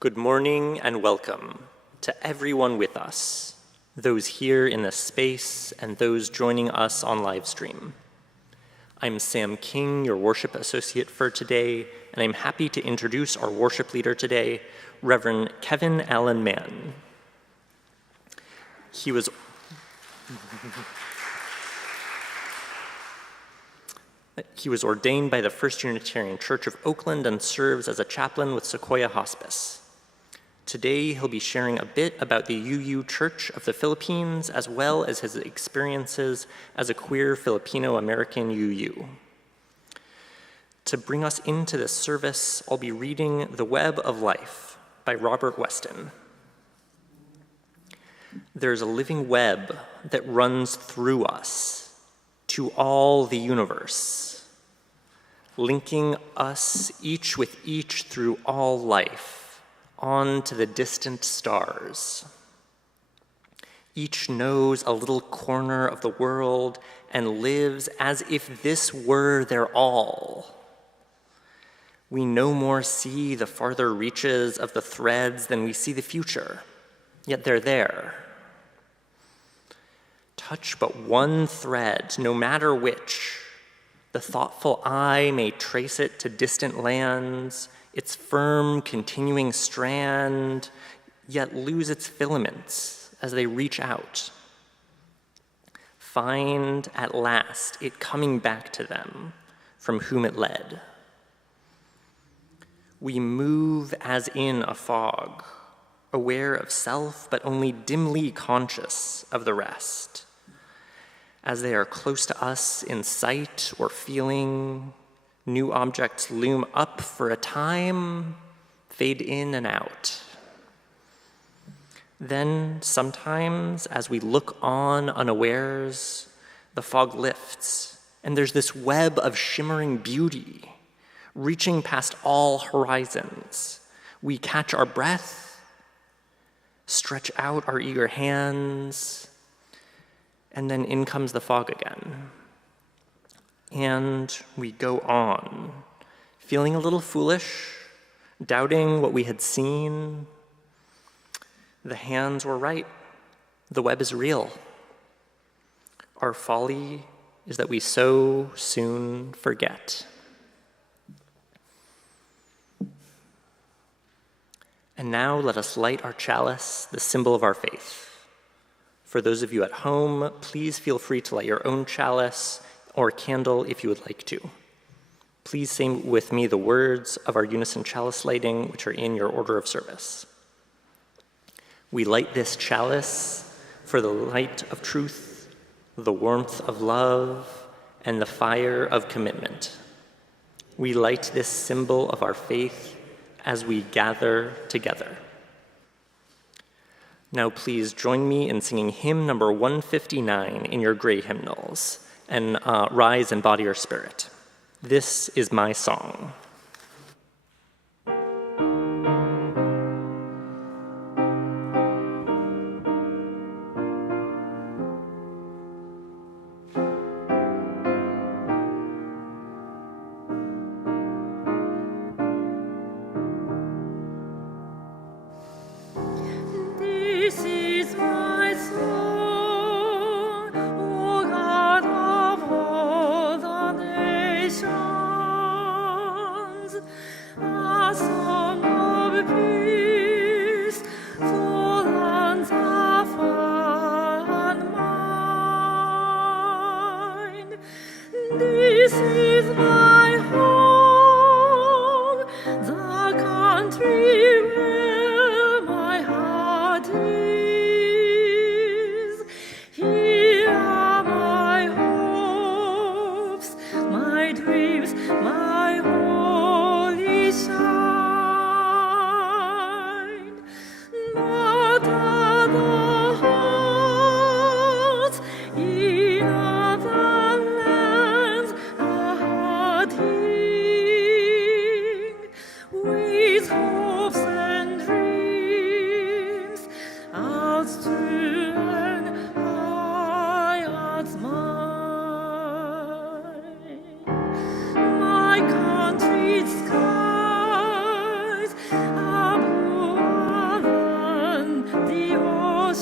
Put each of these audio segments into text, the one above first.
Good morning and welcome to everyone with us, those here in this space and those joining us on live stream. I'm Sam King, your worship associate for today, and I'm happy to introduce our worship leader today, Reverend Kevin Alan Mann. He was ordained by the First Unitarian Church of Oakland and serves as a chaplain with Sequoia Hospice. Today, he'll be sharing a bit about the UU Church of the Philippines, as well as his experiences as a queer Filipino American UU. To bring us into this service, I'll be reading The Web of Life by Robert Weston. There's a living web that runs through us to all the universe, linking us each with each through all life, on to the distant stars. Each knows a little corner of the world and lives as if this were their all. We no more see the farther reaches of the threads than we see the future, yet they're there. Touch but one thread, no matter which. The thoughtful eye may trace it to distant lands, its firm, continuing strand, yet lose its filaments as they reach out. Find at last it coming back to them from whom it led. We move as in a fog, aware of self, but only dimly conscious of the rest. As they are close to us in sight or feeling, new objects loom up for a time, fade in and out. Then, sometimes, as we look on unawares, the fog lifts, and there's this web of shimmering beauty, reaching past all horizons. We catch our breath, stretch out our eager hands, and then in comes the fog again. And we go on, feeling a little foolish, doubting what we had seen. The hands were right. The web is real. Our folly is that we so soon forget. And now let us light our chalice, the symbol of our faith. For those of you at home, please feel free to light your own chalice or candle if you would like to. Please say with me the words of our unison chalice lighting, which are in your order of service. We light this chalice for the light of truth, the warmth of love, and the fire of commitment. We light this symbol of our faith as we gather together. Now please join me in singing hymn number 159 in your gray hymnals, and rise and body or spirit. This is my song. This is my song, O God of all the nations.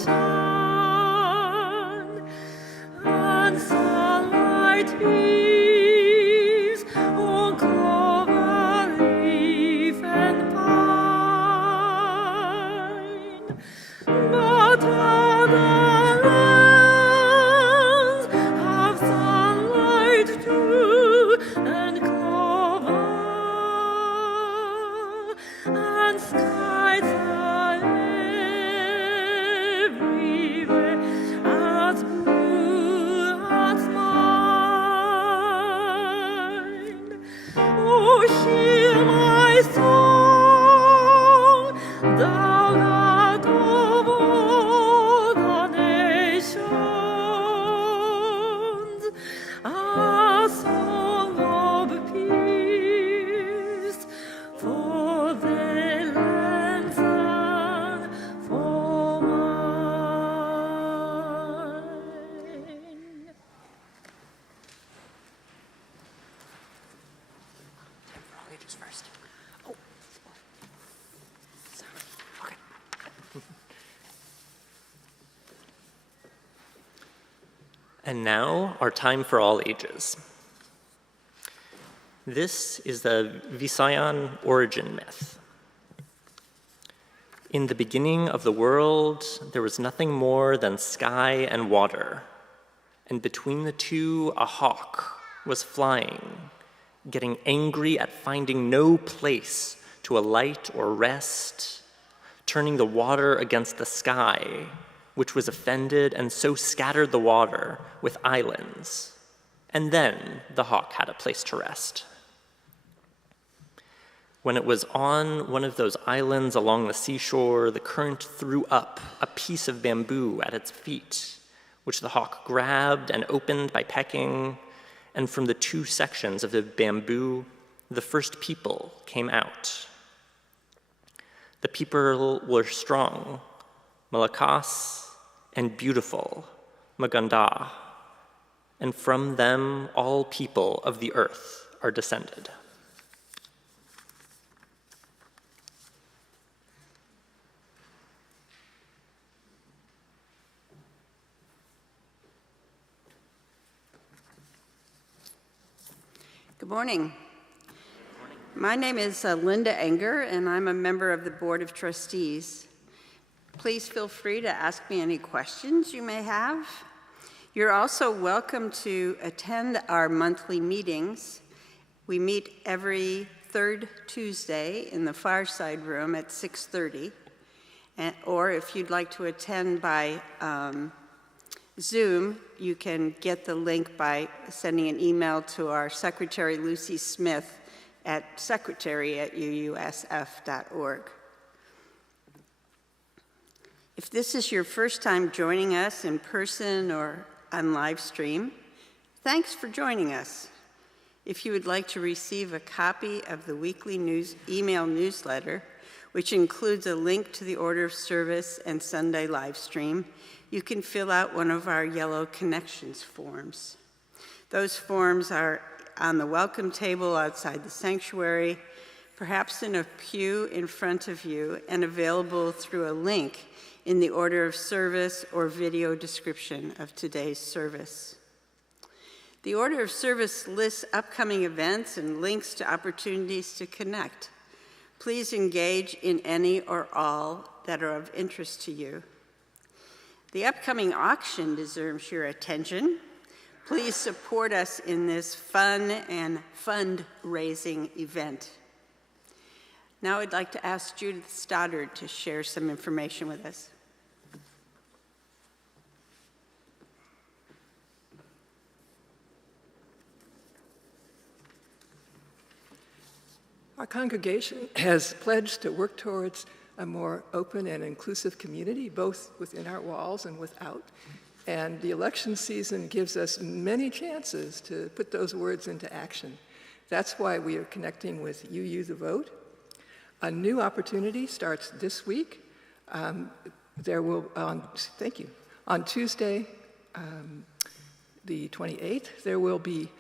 shine, and sunlight beams on clover leaf and pine. But other lands have sunlight too, and clover, and skies are everywhere as blue as mine. Oh, hear my song, thou God of all the nations, a song of peace for their lands and for mine. Ladies first. Oh, sorry. Okay. And now, our time for all ages. This is the Visayan origin myth. In the beginning of the world, there was nothing more than sky and water, and between the two, a hawk was flying, getting angry at finding no place to alight or rest, turning the water against the sky, which was offended and so scattered the water with islands. And then the hawk had a place to rest. When it was on one of those islands along the seashore, the current threw up a piece of bamboo at its feet, which the hawk grabbed and opened by pecking, and from the two sections of the bamboo, the first people came out. The people were strong, malakas, and beautiful, maganda, and from them all people of the earth are descended. Good morning. My name is Linda Enger, and I'm a member of the Board of Trustees. Please feel free to ask me any questions you may have. You're also welcome to attend our monthly meetings. We meet every third Tuesday in the Fireside Room at 6:30. Or if you'd like to attend by Zoom, you can get the link by sending an email to our secretary, Lucy Smith, at secretary@uusf.org. If this is your first time joining us in person or on live stream, thanks for joining us. If you would like to receive a copy of the weekly email newsletter, which includes a link to the order of service and Sunday live stream, you can fill out one of our yellow connections forms. Those forms are on the welcome table outside the sanctuary, perhaps in a pew in front of you, and available through a link in the order of service or video description of today's service. The order of service lists upcoming events and links to opportunities to connect. Please engage in any or all that are of interest to you. The upcoming auction deserves your attention. Please support us in this fun and fundraising event. Now I'd like to ask Judith Stoddard to share some information with us. Our congregation has pledged to work towards a more open and inclusive community, both within our walls and without. And the election season gives us many chances to put those words into action. That's why we are connecting with UU the Vote. A new opportunity starts this week. On Tuesday, the 28th, there will be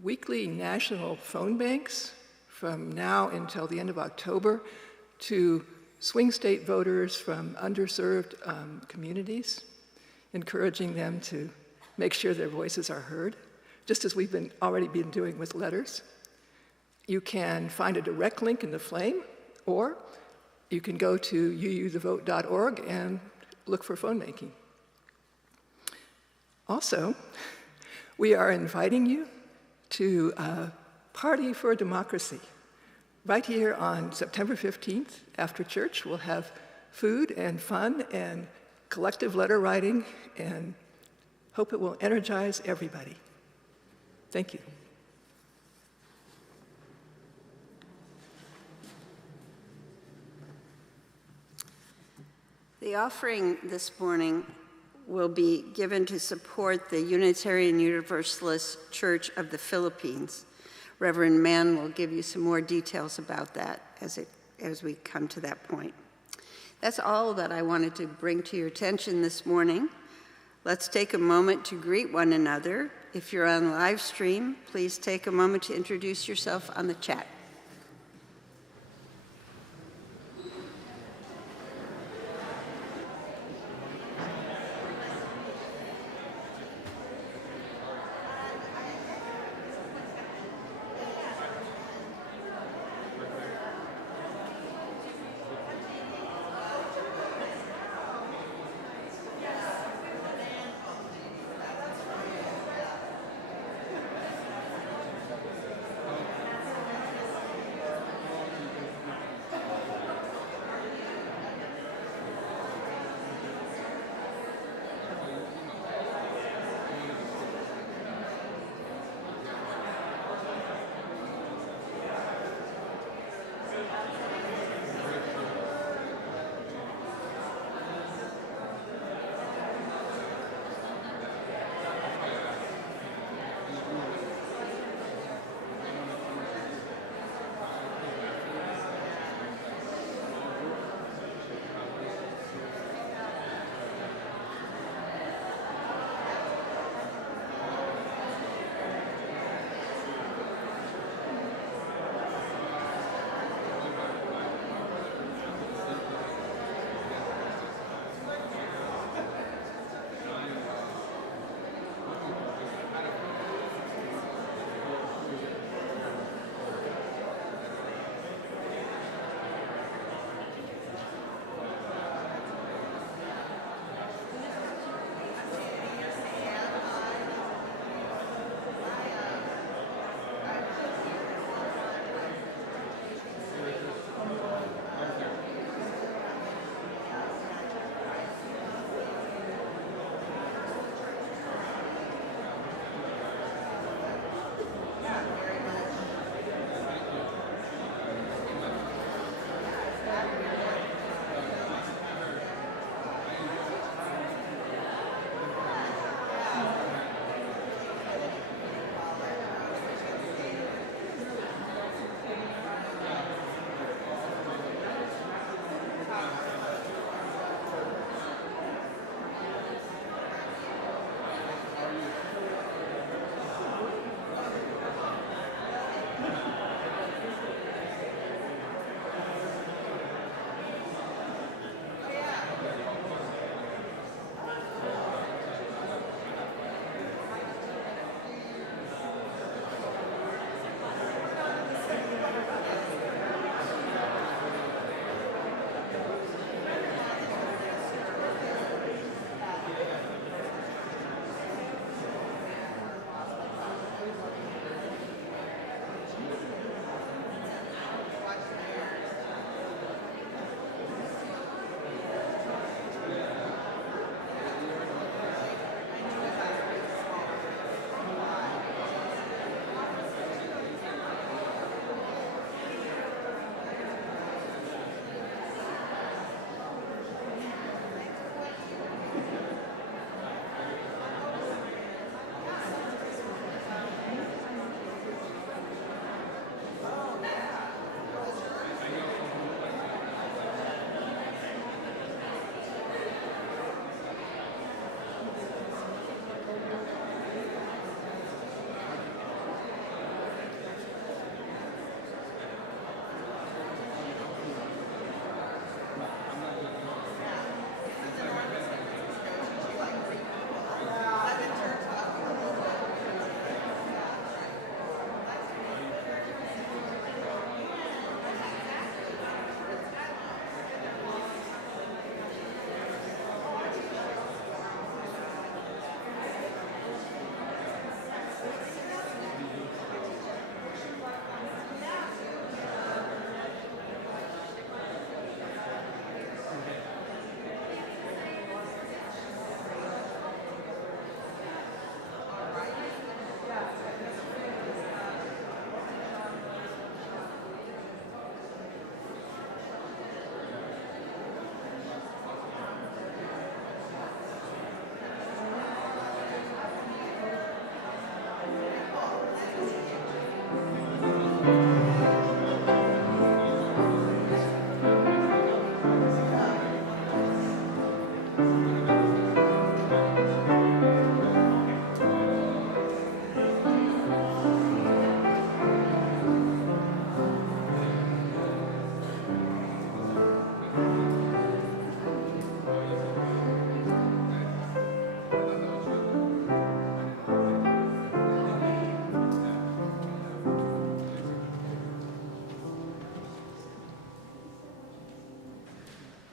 weekly national phone banks from now until the end of October to swing state voters from underserved communities, encouraging them to make sure their voices are heard, just as we've already been doing with letters. You can find a direct link in the flame, or you can go to uuthevote.org and look for phone making. Also, we are inviting you to a Party for Democracy. Right here on September 15th, after church, we'll have food and fun and collective letter writing, and hope it will energize everybody. Thank you. The offering this morning will be given to support the Unitarian Universalist Church of the Philippines. Reverend Mann will give you some more details about that as we come to that point. That's all that I wanted to bring to your attention this morning. Let's take a moment to greet one another. If you're on live stream, please take a moment to introduce yourself on the chat.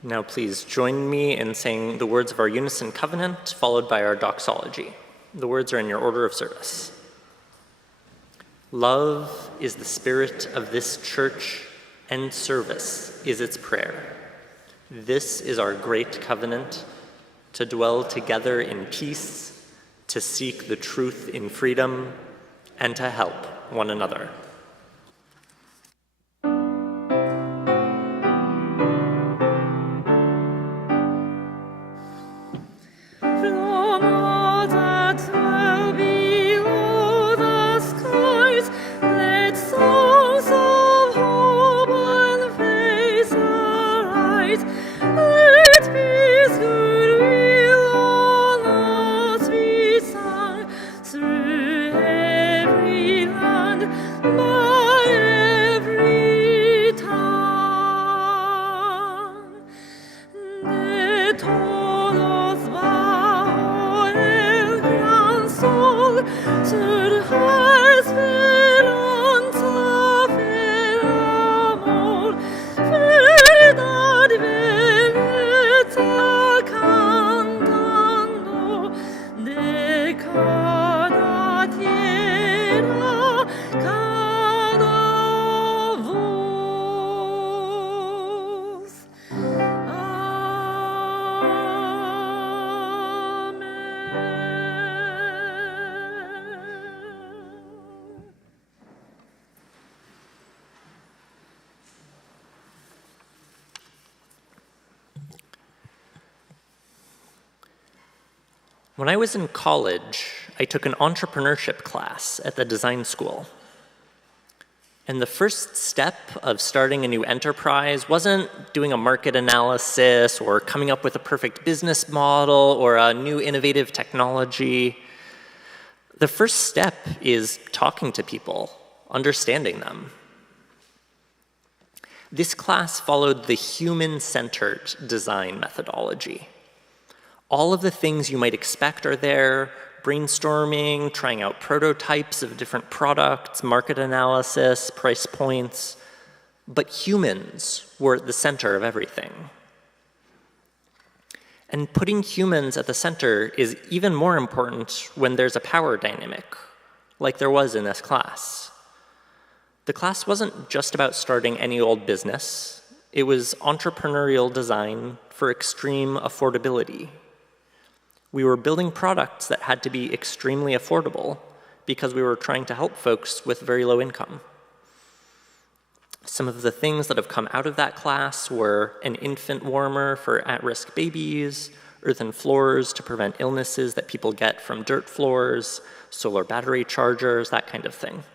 Now please join me in saying the words of our unison covenant, followed by our doxology. The words are in your order of service. Love is the spirit of this church, and service is its prayer. This is our great covenant, to dwell together in peace, to seek the truth in freedom, and to help one another. When I was in college, I took an entrepreneurship class at the design school. And the first step of starting a new enterprise wasn't doing a market analysis or coming up with a perfect business model or a new innovative technology. The first step is talking to people, understanding them. This class followed the human-centered design methodology. All of the things you might expect are there: brainstorming, trying out prototypes of different products, market analysis, price points. But humans were at the center of everything. And putting humans at the center is even more important when there's a power dynamic, like there was in this class. The class wasn't just about starting any old business. It was entrepreneurial design for extreme affordability. We were building products that had to be extremely affordable because we were trying to help folks with very low income. Some of the things that have come out of that class were an infant warmer for at-risk babies, earthen floors to prevent illnesses that people get from dirt floors, solar battery chargers, that kind of thing.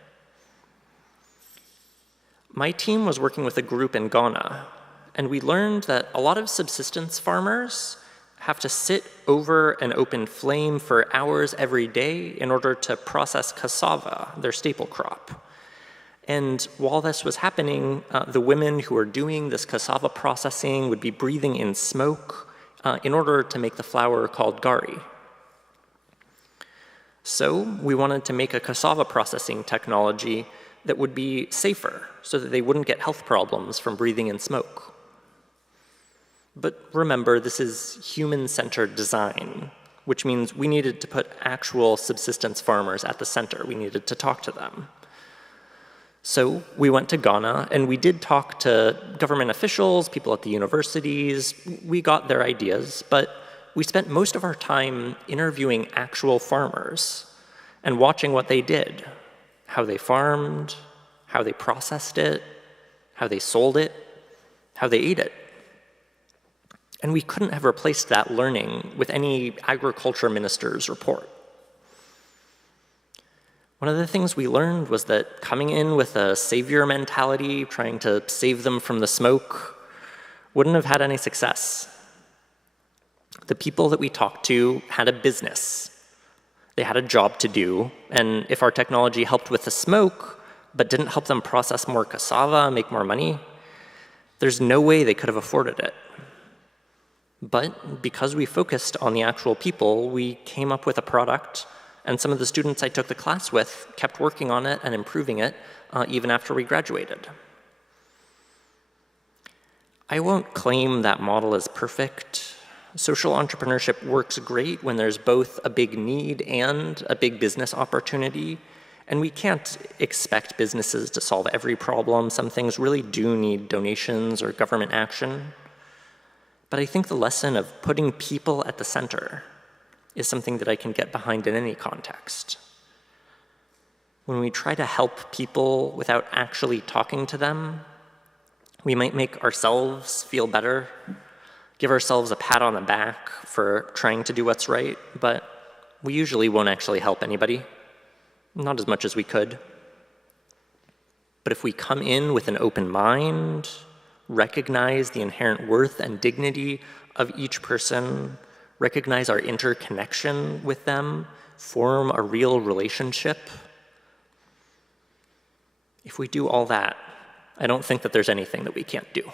My team was working with a group in Ghana, and we learned that a lot of subsistence farmers have to sit over an open flame for hours every day in order to process cassava, their staple crop. And while this was happening, the women who were doing this cassava processing would be breathing in smoke in order to make the flour called gari. So we wanted to make a cassava processing technology that would be safer so that they wouldn't get health problems from breathing in smoke. But remember, this is human-centered design, which means we needed to put actual subsistence farmers at the center. We needed to talk to them. So we went to Ghana, and we did talk to government officials, people at the universities. We got their ideas, but we spent most of our time interviewing actual farmers and watching what they did, how they farmed, how they processed it, how they sold it, how they ate it. And we couldn't have replaced that learning with any agriculture minister's report. One of the things we learned was that coming in with a savior mentality, trying to save them from the smoke, wouldn't have had any success. The people that we talked to had a business. They had a job to do, and if our technology helped with the smoke, but didn't help them process more cassava, make more money, there's no way they could have afforded it. But because we focused on the actual people, we came up with a product, and some of the students I took the class with kept working on it and improving it even after we graduated. I won't claim that model is perfect. Social entrepreneurship works great when there's both a big need and a big business opportunity, and we can't expect businesses to solve every problem. Some things really do need donations or government action. But I think the lesson of putting people at the center is something that I can get behind in any context. When we try to help people without actually talking to them, we might make ourselves feel better, give ourselves a pat on the back for trying to do what's right, but we usually won't actually help anybody, not as much as we could. But if we come in with an open mind, recognize the inherent worth and dignity of each person, recognize our interconnection with them, form a real relationship, if we do all that, I don't think that there's anything that we can't do.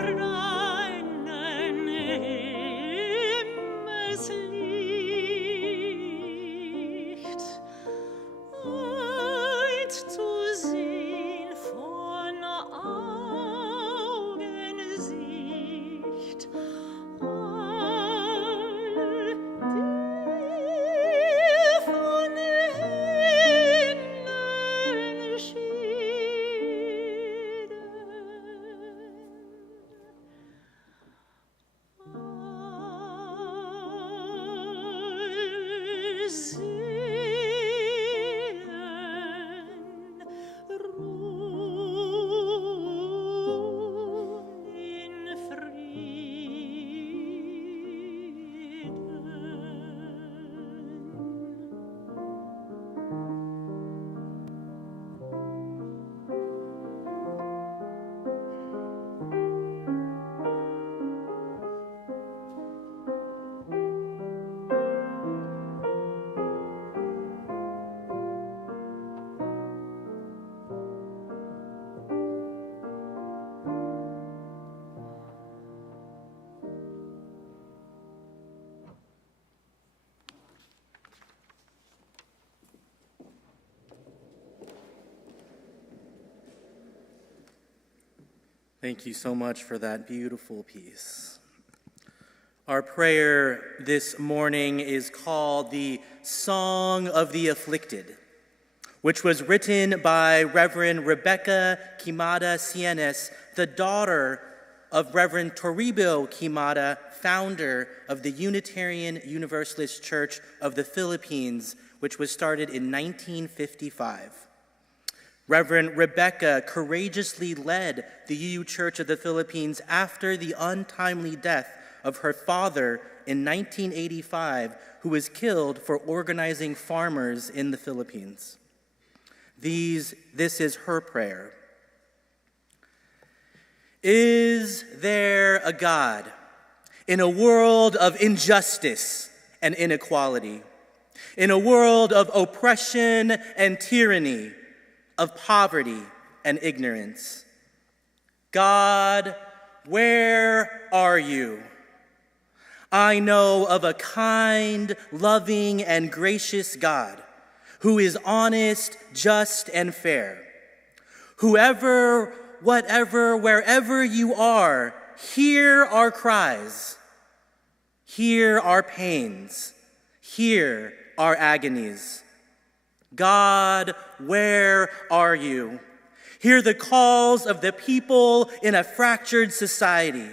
reinen Himmelslicht, weit zu sehen von Augensicht. All die von hinnen schieden, all Seelen ruhen in Thank you so much for that beautiful piece. Our prayer this morning is called the Song of the Afflicted, which was written by Reverend Rebecca Quimada Sienes, the daughter of Reverend Toribio Quimada, founder of the Unitarian Universalist Church of the Philippines, which was started in 1955. Reverend Rebecca courageously led the UU Church of the Philippines after the untimely death of her father in 1985, who was killed for organizing farmers in the Philippines. This is her prayer. Is there a God in a world of injustice and inequality, in a world of oppression and tyranny, of poverty and ignorance? God, where are you? I know of a kind, loving, and gracious God who is honest, just, and fair. Whoever, whatever, wherever you are, hear our cries, hear our pains, hear our agonies. God, where are you? Hear the calls of the people in a fractured society.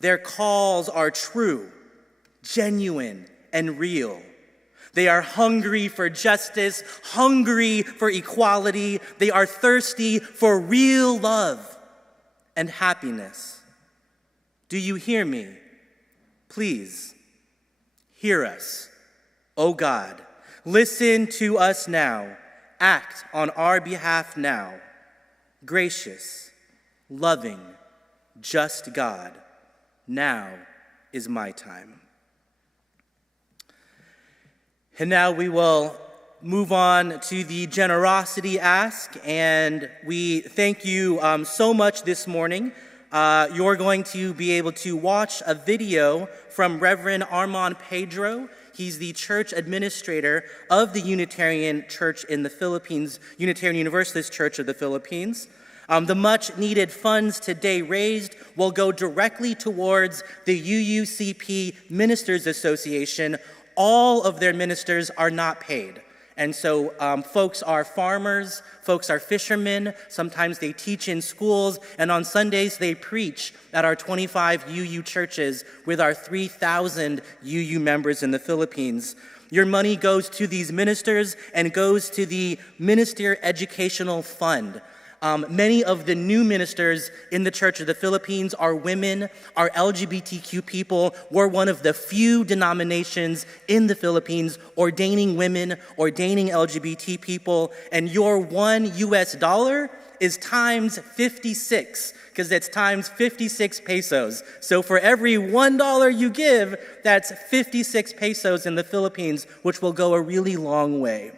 Their calls are true, genuine, and real. They are hungry for justice, hungry for equality. They are thirsty for real love and happiness. Do you hear me? Please, hear us, O God. Listen to us now. Act on our behalf now. Gracious, loving, just God, now is my time. And now we will move on to the generosity ask, and we thank you so much this morning. You're going to be able to watch a video from Reverend Armand Pedro. He's the church administrator of the Unitarian Church in the Philippines, Unitarian Universalist Church of the Philippines. The much-needed funds today raised will go directly towards the UUCP Ministers Association. All of their ministers are not paid. And so folks are farmers, folks are fishermen, sometimes they teach in schools, and on Sundays they preach at our 25 UU churches with our 3,000 UU members in the Philippines. Your money goes to these ministers and goes to the Minister Educational Fund. Many of the new ministers in the Church of the Philippines are women, are LGBTQ people. We're one of the few denominations in the Philippines ordaining women, ordaining LGBT people, and your $1 is times 56, because it's times 56 pesos. So for every $1 you give, that's 56 pesos in the Philippines, which will go a really long way.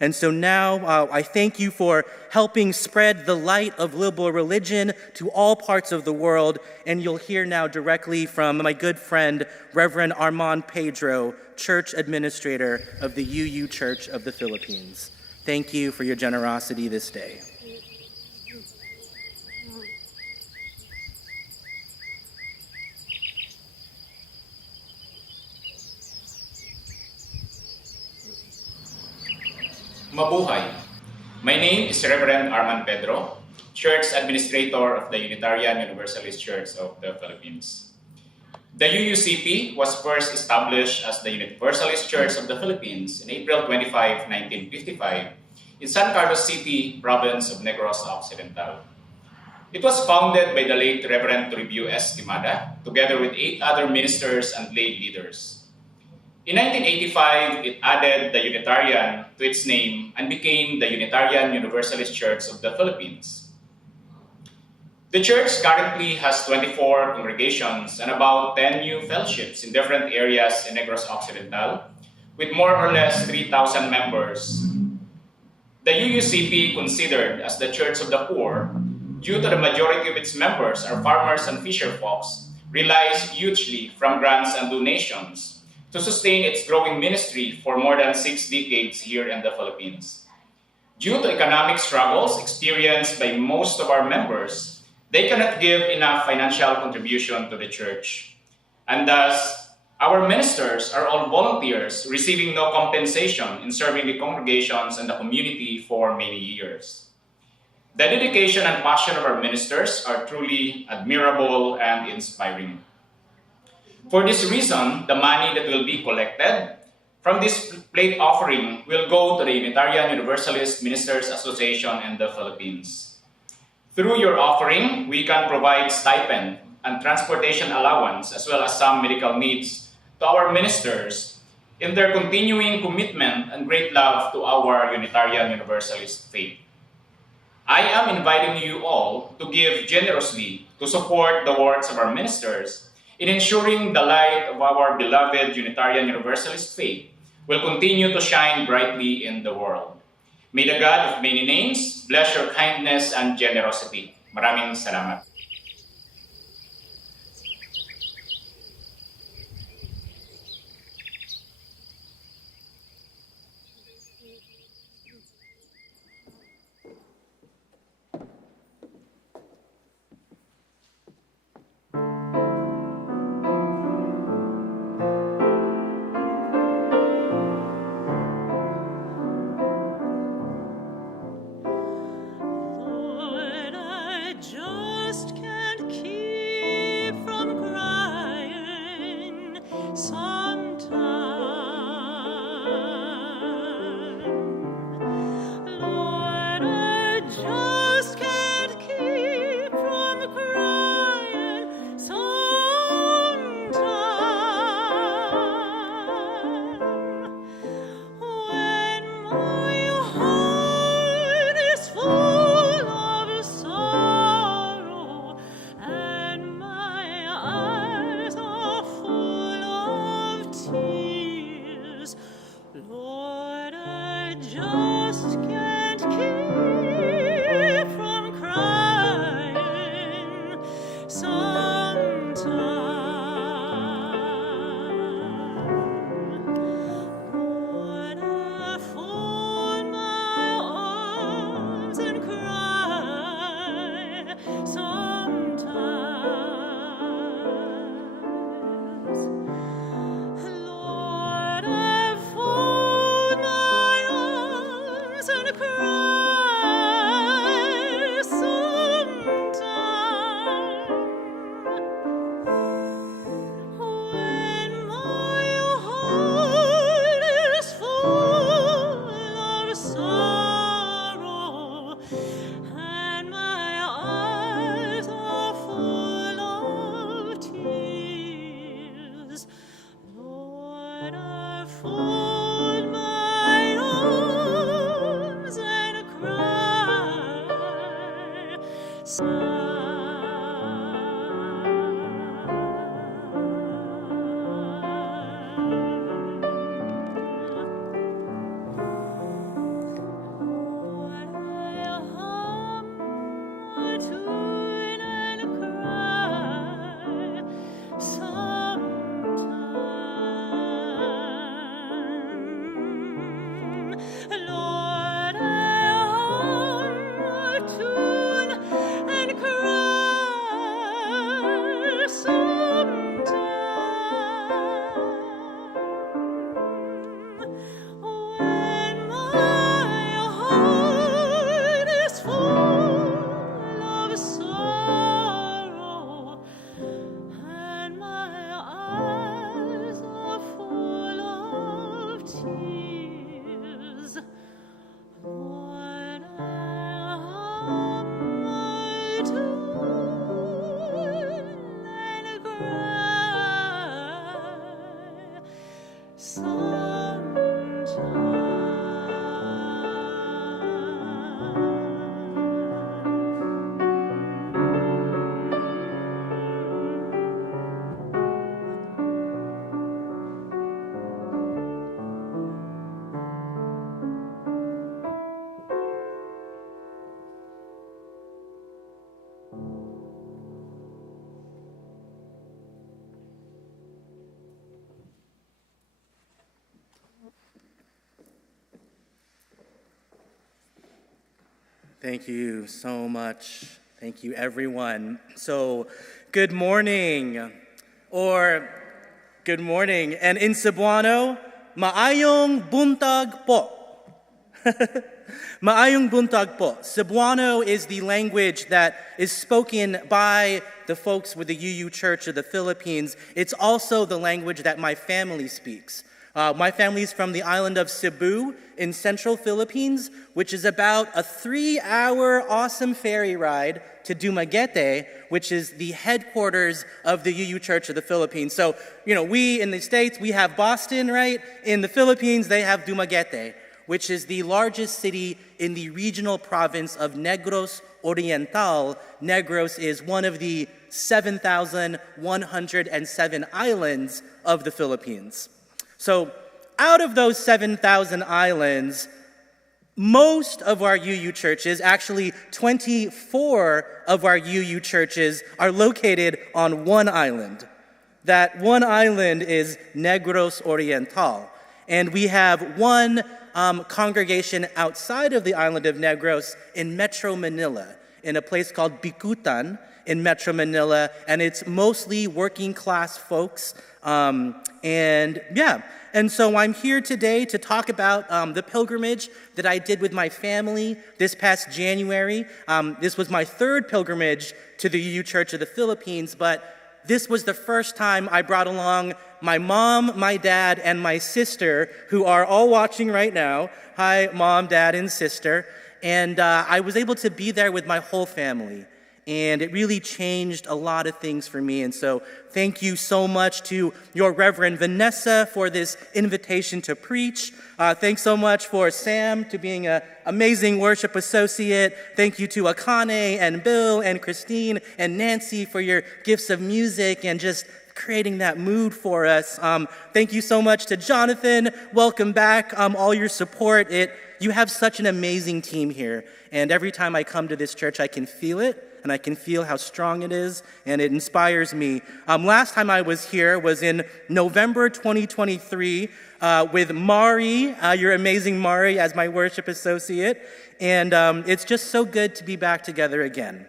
And so now I thank you for helping spread the light of liberal religion to all parts of the world. And you'll hear now directly from my good friend, Reverend Armand Pedro, Church Administrator of the UU Church of the Philippines. Thank you for your generosity this day. Mabuhay! My name is Reverend Armand Pedro, Church Administrator of the Unitarian Universalist Church of the Philippines. The UUCP was first established as the Universalist Church of the Philippines in April 25, 1955 in San Carlos City, province of Negros Occidental. It was founded by the late Reverend Toribio S. Quimada, together with 8 other ministers and lay leaders. In 1985, it added the Unitarian to its name and became the Unitarian Universalist Church of the Philippines. The church currently has 24 congregations and about 10 new fellowships in different areas in Negros Occidental, with more or less 3,000 members. The UUCP, considered as the Church of the Poor, due to the majority of its members are farmers and fisherfolks, relies hugely from grants and donations to sustain its growing ministry for more than 6 decades here in the Philippines. Due to economic struggles experienced by most of our members, they cannot give enough financial contribution to the church. And thus, our ministers are all volunteers receiving no compensation in serving the congregations and the community for many years. The dedication and passion of our ministers are truly admirable and inspiring. For this reason, the money that will be collected from this plate offering will go to the Unitarian Universalist Ministers Association in the Philippines. Through your offering, we can provide stipend and transportation allowance as well as some medical needs to our ministers in their continuing commitment and great love to our Unitarian Universalist faith. I am inviting you all to give generously to support the works of our ministers in ensuring the light of our beloved Unitarian Universalist faith will continue to shine brightly in the world. May the God of many names bless your kindness and generosity. Maraming salamat. Lord, I just can't keep from crying sometime. Lord, I just can't keep from crying sometime. When my heart is full of sorrow and my eyes are full of tears, Lord, I just can't keep from crying sometime. Lord, I fold my arms and cry sometimes. Lord, I fold my arms and cry sometimes. When my heart is full of sorrow and my eyes are full of tears, Lord, I fold my arms and cry sometimes. Thank you so much. Thank you, everyone. So, good morning, or good morning. And in Cebuano, maayong buntag po. Maayong buntag po. Cebuano is the language that is spoken by the folks with the UU Church of the Philippines. It's also the language that my family speaks. My family is from the island of Cebu in central Philippines, which is about a 3-hour awesome ferry ride to Dumaguete, which is the headquarters of the UU Church of the Philippines. So, we in the States, we have Boston, right? In the Philippines, they have Dumaguete, which is the largest city in the regional province of Negros Oriental. Negros is one of the 7,107 islands of the Philippines. So out of those 7,000 islands, most of our UU churches, actually 24 of our UU churches, are located on one island. That one island is Negros Oriental. And we have one congregation outside of the island of Negros in Metro Manila, in a place called Bicutan in Metro Manila, and it's mostly working class folks. And so I'm here today to talk about the pilgrimage that I did with my family this past January. This was my third pilgrimage to the UU Church of the Philippines, but this was the first time I brought along my mom, my dad, and my sister, who are all watching right now. Hi, Mom, Dad, and sister. And I was able to be there with my whole family. And it really changed a lot of things for me. And so thank you so much to your Reverend Vanessa for this invitation to preach. Thanks so much for Sam to being an amazing worship associate. Thank you to Akane and Bill and Christine and Nancy for your gifts of music and just creating that mood for us. Thank you so much to Jonathan. Welcome back. All your support. You have such an amazing team here. And every time I come to this church, I can feel it. And I can feel how strong it is, and it inspires me. Last time I was here was in November 2023 with Mari, your amazing Mari, as my worship associate. And it's just so good to be back together again.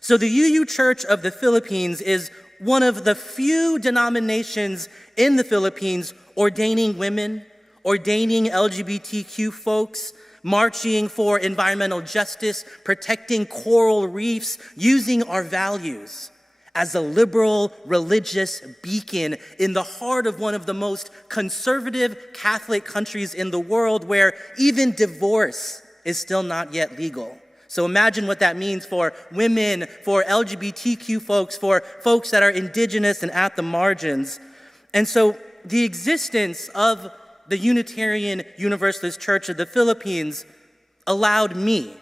So the UU Church of the Philippines is one of the few denominations in the Philippines ordaining women, ordaining LGBTQ folks, marching for environmental justice, protecting coral reefs, using our values as a liberal religious beacon in the heart of one of the most conservative Catholic countries in the world, where even divorce is still not yet legal. So imagine what that means for women, for LGBTQ folks, for folks that are indigenous and at the margins. And so the existence of the Unitarian Universalist Church of the Philippines allowed me,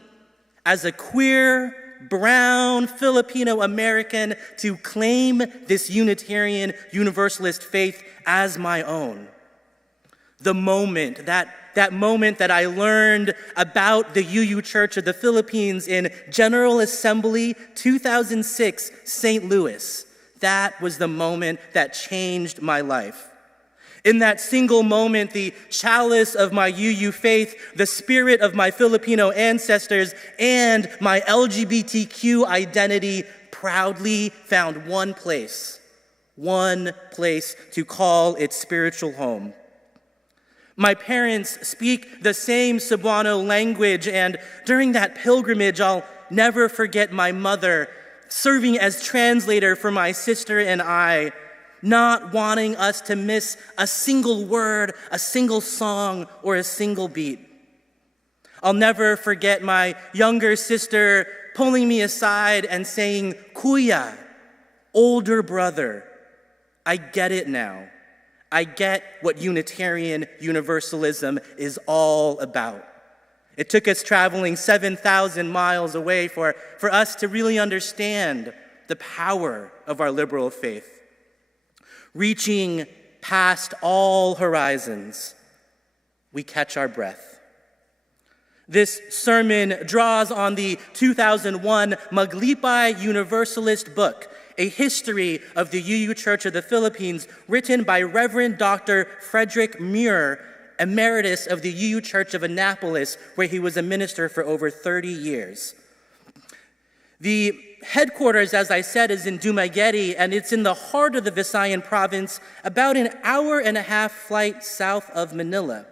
as a queer, brown, Filipino American, to claim this Unitarian Universalist faith as my own. The moment, that moment that I learned about the UU Church of the Philippines in General Assembly 2006, St. Louis, that was the moment that changed my life. In that single moment, the chalice of my UU faith, the spirit of my Filipino ancestors, and my LGBTQ identity proudly found one place to call its spiritual home. My parents speak the same Cebuano language, and during that pilgrimage, I'll never forget my mother serving as translator for my sister and I, not wanting us to miss a single word, a single song, or a single beat. I'll never forget my younger sister pulling me aside and saying, "Kuya, older brother, I get it now. I get what Unitarian Universalism is all about." It took us traveling 7,000 miles away for us to really understand the power of our liberal faith. Reaching past all horizons, we catch our breath. This sermon draws on the 2001 Maglipay Universalist book, A History of the UU Church of the Philippines, written by Reverend Dr. Frederick Muir, emeritus of the UU Church of Annapolis, where he was a minister for over 30 years. The headquarters, as I said, is in Dumaguete, and it's in the heart of the Visayan province, about an hour-and-a-half flight south of Manila.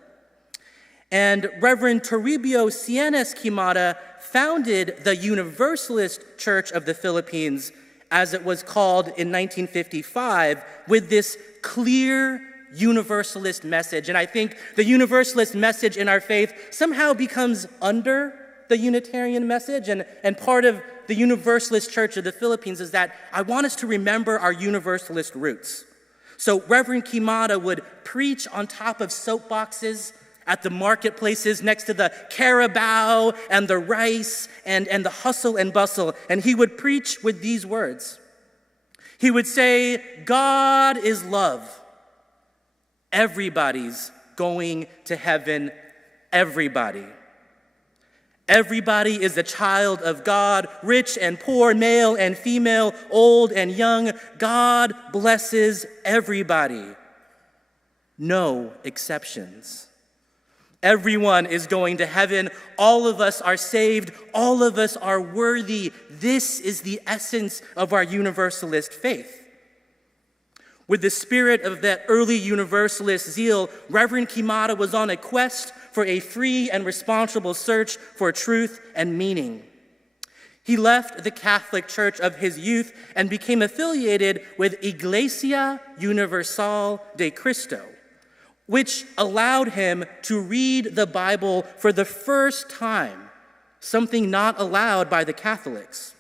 And Reverend Toribio Cienes Quimada founded the Universalist Church of the Philippines, as it was called in 1955, with this clear Universalist message. And I think the Universalist message in our faith somehow becomes under the Unitarian message, and part of the Universalist Church of the Philippines is that I want us to remember our Universalist roots. So Reverend Quimada would preach on top of soapboxes at the marketplaces next to the carabao and the rice and the hustle and bustle, and he would preach with these words. He would say, God is love. Everybody's going to heaven, everybody. Everybody is a child of God, rich and poor, male and female, old and young. God blesses everybody. No exceptions. Everyone is going to heaven. All of us are saved. All of us are worthy. This is the essence of our Universalist faith. With the spirit of that early Universalist zeal, Reverend Quimada was on a quest for a free and responsible search for truth and meaning. He left the Catholic Church of his youth and became affiliated with Iglesia Universal de Cristo, which allowed him to read the Bible for the first time, something not allowed by the Catholics.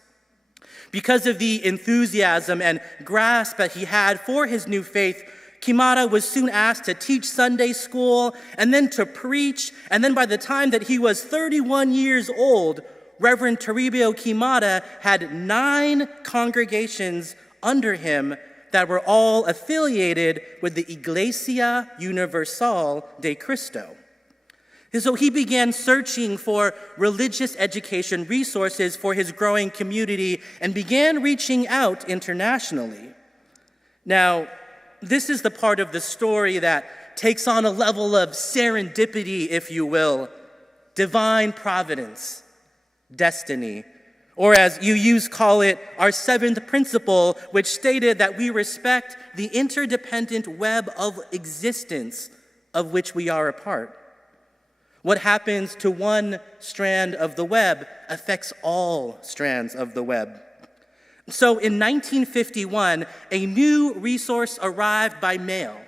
Because of the enthusiasm and grasp that he had for his new faith, Quimada was soon asked to teach Sunday school and then to preach. And then by the time that he was 31 years old, Reverend Toribio Quimada had 9 congregations under him that were all affiliated with the Iglesia Universal de Cristo. And so he began searching for religious education resources for his growing community and began reaching out internationally. Now, this is the part of the story that takes on a level of serendipity, if you will, divine providence, destiny, or as UUs call it, our 7th principle, which stated that we respect the interdependent web of existence of which we are a part. What happens to one strand of the web affects all strands of the web. So in 1951, a new resource arrived by mail.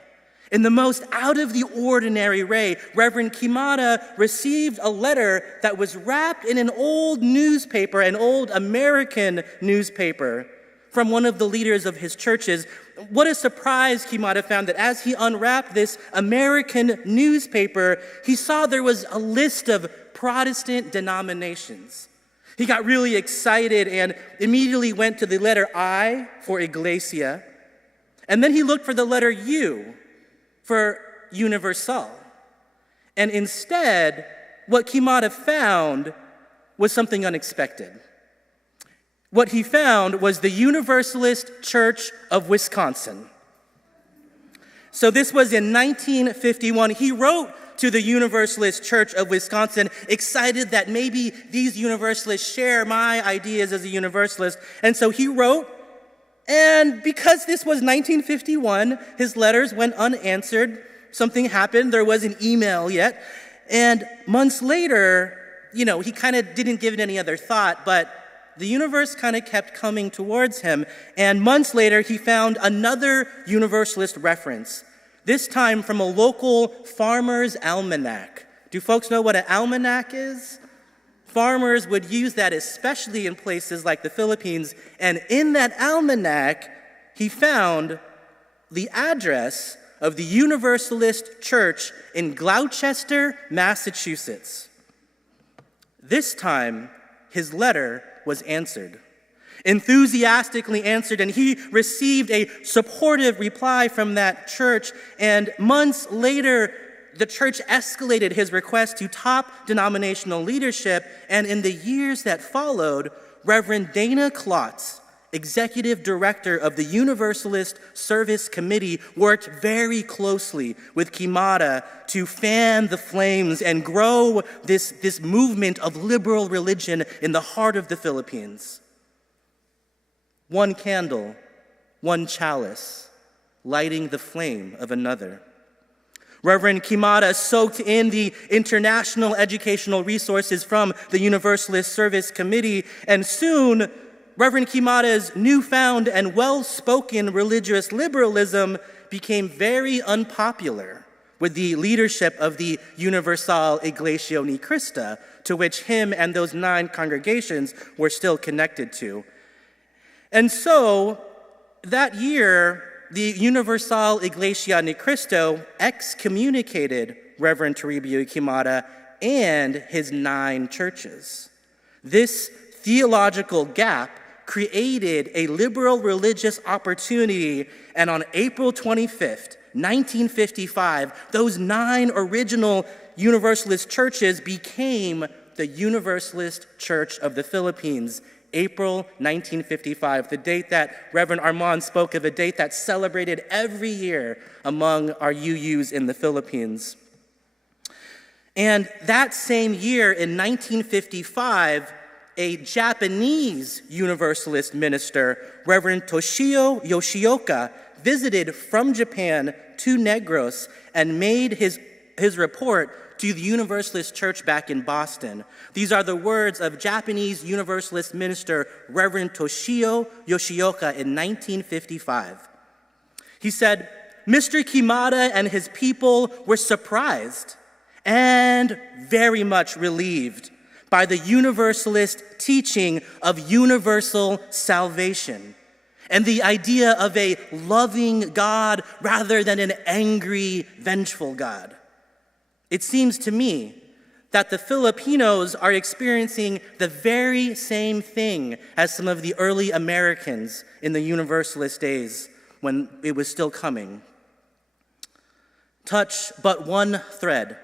In the most out-of-the-ordinary way, Reverend Quimada received a letter that was wrapped in an old newspaper, an old American newspaper, from one of the leaders of his churches. What a surprise Quimada found that as he unwrapped this American newspaper, he saw there was a list of Protestant denominations. He got really excited and immediately went to the letter I for Iglesia, and then he looked for the letter U for Universal. And instead, what Quimada found was something unexpected. What he found was the Universalist Church of Wisconsin. So this was in 1951. He wrote to the Universalist Church of Wisconsin, excited that maybe these Universalists share my ideas as a Universalist. And so he wrote, and because this was 1951, his letters went unanswered. Something happened. There wasn't email yet. And months later, he kind of didn't give it any other thought, but the universe kind of kept coming towards him. And months later, he found another Universalist reference, this time from a local farmer's almanac. Do folks know what an almanac is? Farmers would use that, especially in places like the Philippines. And in that almanac, he found the address of the Universalist Church in Gloucester, Massachusetts. This time, his letter was answered, enthusiastically answered, and he received a supportive reply from that church. And months later, the church escalated his request to top denominational leadership, and in the years that followed, Reverend Dana Klotz executive director of the Universalist Service Committee, worked very closely with Quimada to fan the flames and grow this movement of liberal religion in the heart of the Philippines. One candle, one chalice, lighting the flame of another. Reverend Quimada soaked in the international educational resources from the Universalist Service Committee, and soon Reverend Quimada's newfound and well-spoken religious liberalism became very unpopular with the leadership of the Universal Iglesia Ni Cristo, to which him and those 9 congregations were still connected to. And so, that year, the Universal Iglesia Ni Cristo excommunicated Reverend Toribio Quimada and his 9 churches. This theological gap created a liberal religious opportunity, and on April 25th, 1955, those 9 original Universalist churches became the Universalist Church of the Philippines, April 1955, the date that Reverend Armand spoke of, a date that's celebrated every year among our UUs in the Philippines. And that same year, in 1955, a Japanese Universalist minister, Reverend Toshio Yoshioka, visited from Japan to Negros and made his report to the Universalist Church back in Boston. These are the words of Japanese Universalist minister Reverend Toshio Yoshioka in 1955. He said, "Mr. Quimada and his people were surprised and very much relieved by the Universalist teaching of universal salvation and the idea of a loving God rather than an angry, vengeful God. It seems to me that the Filipinos are experiencing the very same thing as some of the early Americans in the Universalist days when it was still coming. Touch but one thread,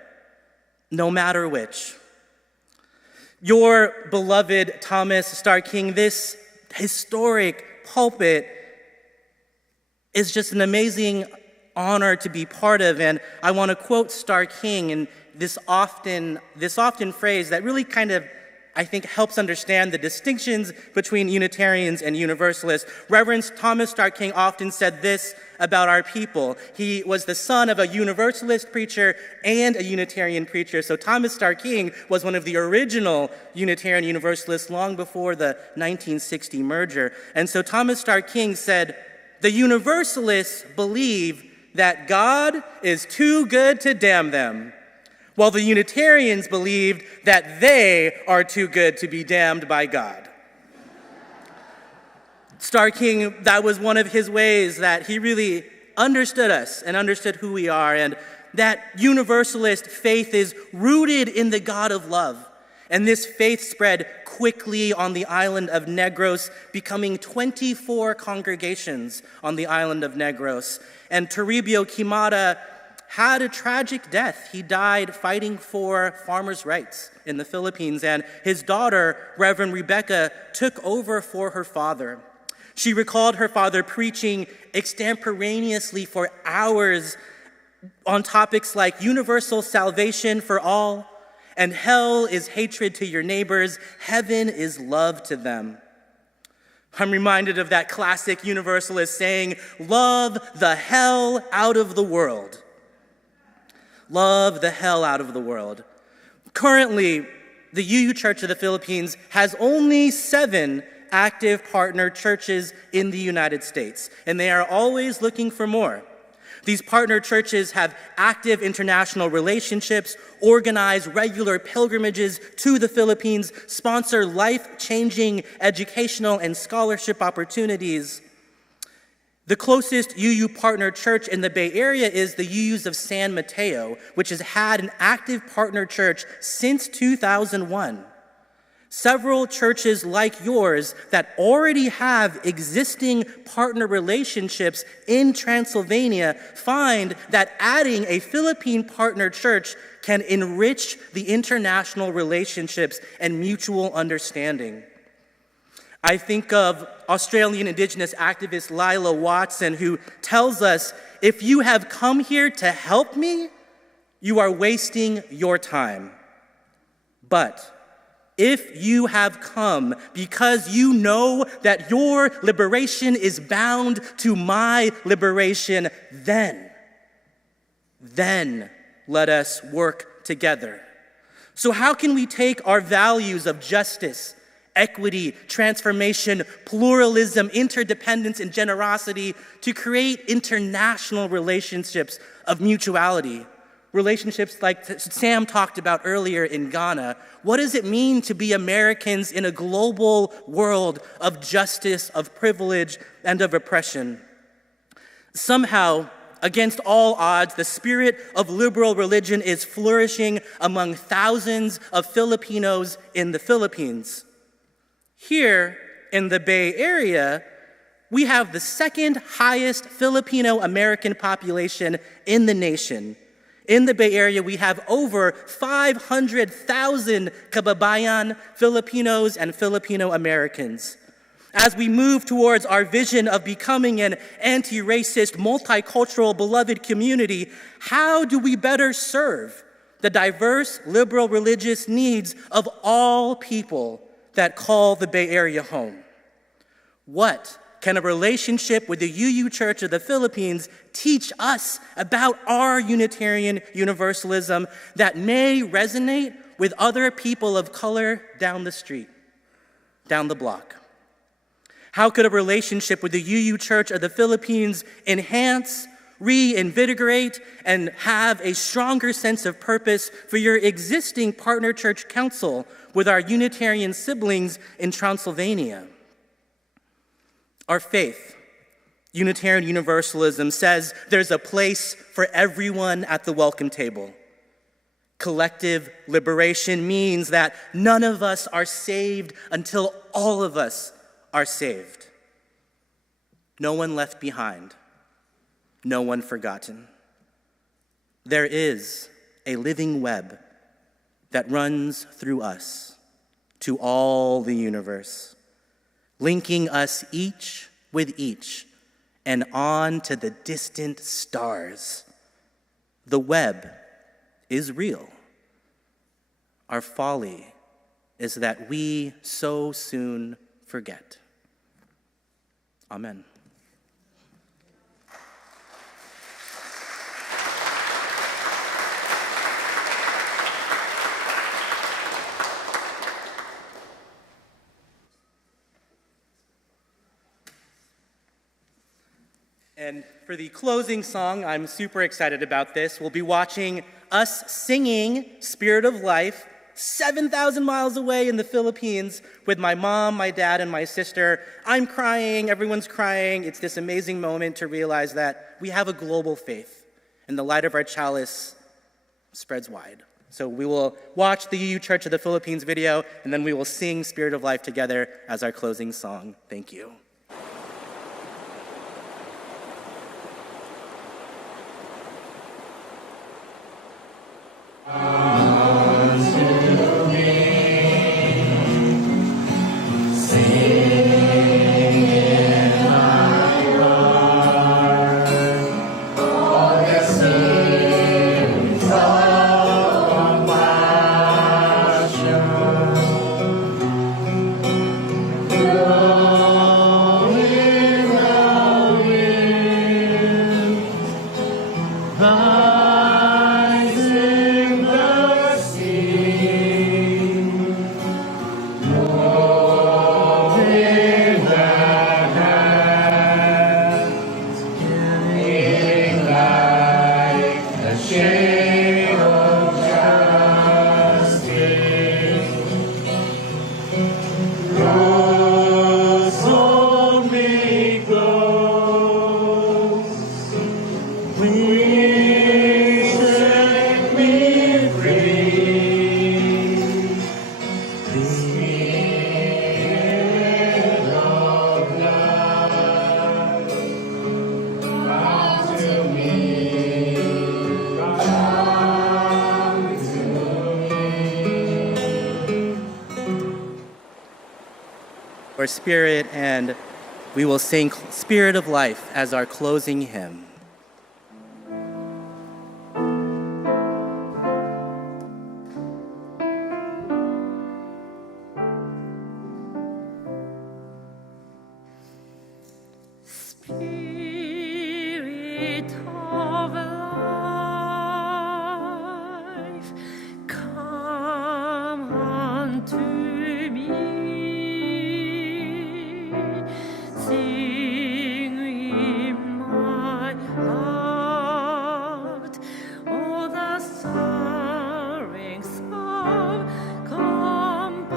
no matter which. Your beloved Thomas Starr King, this historic pulpit is just an amazing honor to be part of, and I want to quote Starr King in this often phrase that really kind of, I think, helps understand the distinctions between Unitarians and Universalists. Reverend Thomas Starr King often said this about our people. He was the son of a Universalist preacher and a Unitarian preacher. So Thomas Starr King was one of the original Unitarian Universalists long before the 1960 merger. And so Thomas Starr King said, "The Universalists believe that God is too good to damn them, while the Unitarians believed that they are too good to be damned by God." Starr King, that was one of his ways that he really understood us and understood who we are, and that Universalist faith is rooted in the God of love. And this faith spread quickly on the island of Negros, becoming 24 congregations on the island of Negros. And Toribio Quimada had a tragic death. He died fighting for farmers' rights in the Philippines, and his daughter, Reverend Rebecca, took over for her father. She recalled her father preaching extemporaneously for hours on topics like universal salvation for all, and hell is hatred to your neighbors, heaven is love to them. I'm reminded of that classic Universalist saying, "Love the hell out of the world." Love the hell out of the world. Currently, the UU Church of the Philippines has only 7 active partner churches in the United States, and they are always looking for more. These partner churches have active international relationships, organize regular pilgrimages to the Philippines, sponsor life-changing educational and scholarship opportunities. The closest UU partner church in the Bay Area is the UUs of San Mateo, which has had an active partner church since 2001. Several churches like yours that already have existing partner relationships in Transylvania find that adding a Philippine partner church can enrich the international relationships and mutual understanding. I think of Australian Indigenous activist Lila Watson, who tells us, if you have come here to help me, you are wasting your time. But if you have come because you know that your liberation is bound to my liberation, then let us work together. So how can we take our values of justice, equity, transformation, pluralism, interdependence, and generosity to create international relationships of mutuality? Relationships like Sam talked about earlier in Ghana. What does it mean to be Americans in a global world of justice, of privilege, and of oppression? Somehow, against all odds, the spirit of liberal religion is flourishing among thousands of Filipinos in the Philippines. Here in the Bay Area, we have the second highest Filipino American population in the nation. In the Bay Area, we have over 500,000 kababayan, Filipinos, and Filipino Americans. As we move towards our vision of becoming an anti-racist, multicultural, beloved community, how do we better serve the diverse, liberal religious needs of all people that call the Bay Area home? What can a relationship with the UU Church of the Philippines teach us about our Unitarian Universalism that may resonate with other people of color down the street, down the block? How could a relationship with the UU Church of the Philippines enhance, reinvigorate, and have a stronger sense of purpose for your existing partner church council with our Unitarian siblings in Transylvania? Our faith, Unitarian Universalism, says there's a place for everyone at the welcome table. Collective liberation means that none of us are saved until all of us are saved. No one left behind, no one forgotten. There is a living web that runs through us to all the universe, linking us each with each and on to the distant stars. The web is real. Our folly is that we so soon forget. Amen. And for the closing song, I'm super excited about this. We'll be watching us singing Spirit of Life 7,000 miles away in the Philippines with my mom, my dad, and my sister. I'm crying, everyone's crying. It's this amazing moment to realize that we have a global faith, and the light of our chalice spreads wide. So we will watch the UU Church of the Philippines video, and then we will sing Spirit of Life together as our closing song. Thank you. Rising the or Spirit, and we will sing Spirit of Life as our closing hymn. Spirit of life, come unto me. Sing in my heart all the stirrings of compassion.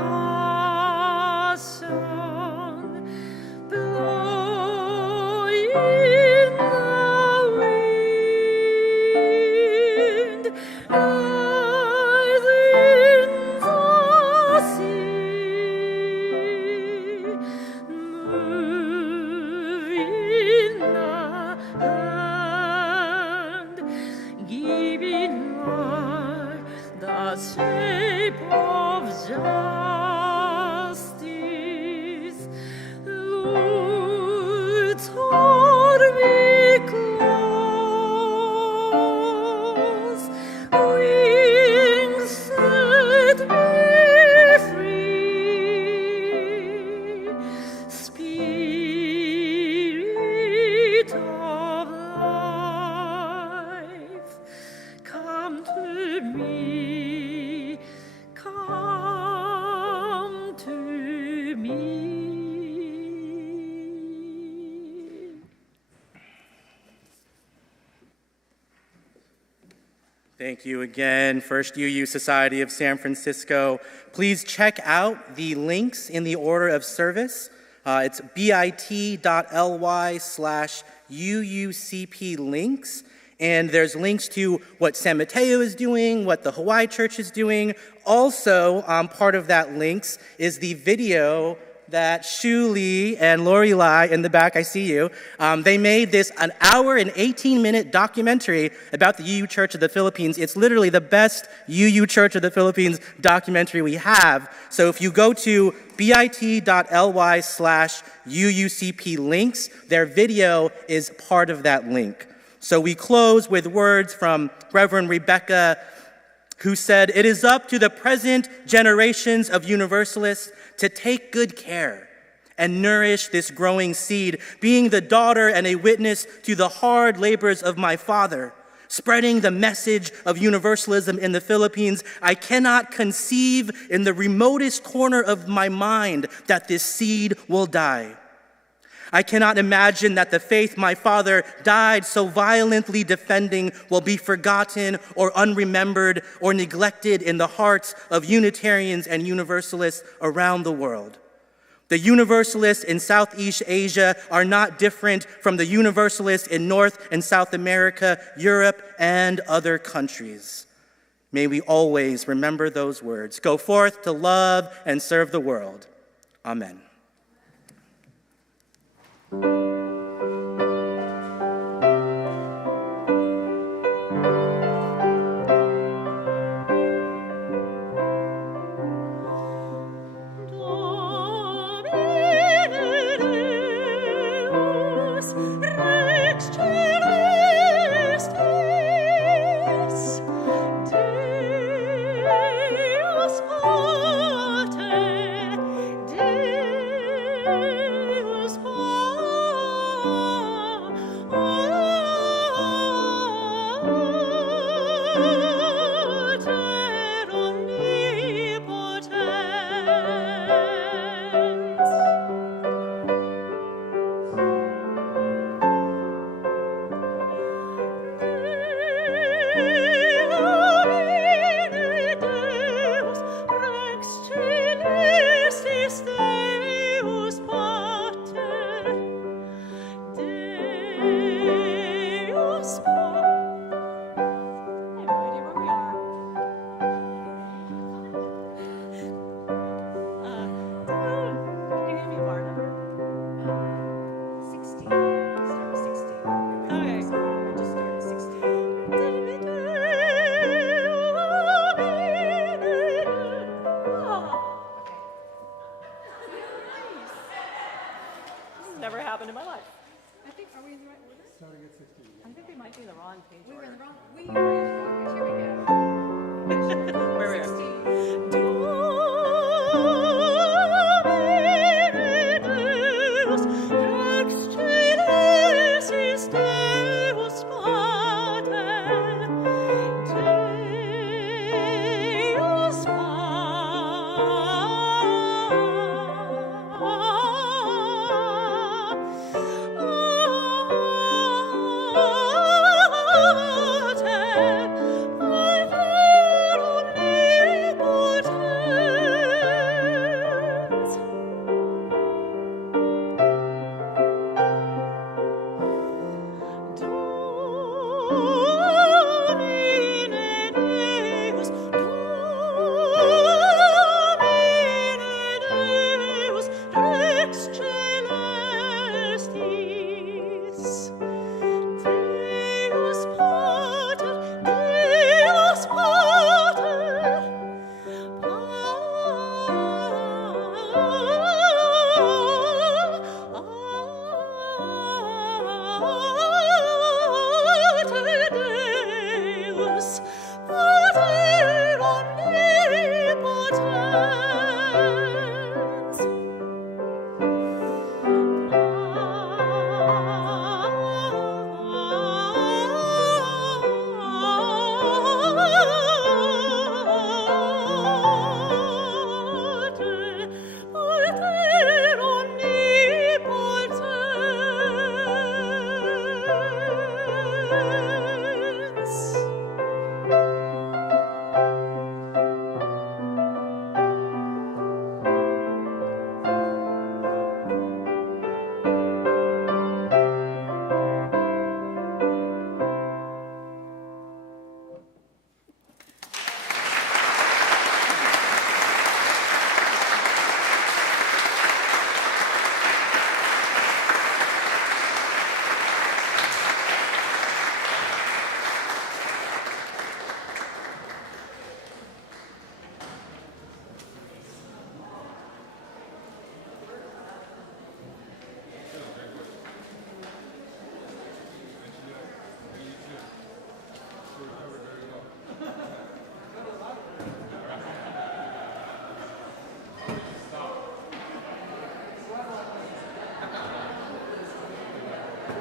Blow in the wind, rise in the sea, move in the hand, giving life the shape of justice. Lord, hold me close, wings set me free. Spirit of life, come to me, come to me. Thank you again, First UU Society of San Francisco. Please check out the links in the order of service. It's bit.ly/UUCP links. And there's links to what San Mateo is doing, what the Hawaii Church is doing. Also, part of that links is the video that Shu Lee and Lori Lai in the back, I see you, they made this an hour and 18-minute documentary about the UU Church of the Philippines. It's literally the best UU Church of the Philippines documentary we have. So if you go to bit.ly/UUCP links, their video is part of that link. So we close with words from Reverend Rebecca, who said, "It is up to the present generations of Universalists to take good care and nourish this growing seed, being the daughter and a witness to the hard labors of my father, spreading the message of Universalism in the Philippines. I cannot conceive in the remotest corner of my mind that this seed will die. I cannot imagine that the faith my father died so violently defending will be forgotten or unremembered or neglected in the hearts of Unitarians and Universalists around the world. The Universalists in Southeast Asia are not different from the Universalists in North and South America, Europe, and other countries. May we always remember those words. Go forth to love and serve the world. Amen." my life. I think, are we in the right order? Starting at 16. I think we might be in the wrong page. We were in the wrong. We were in the wrong page. Here we go. Where we are. 16.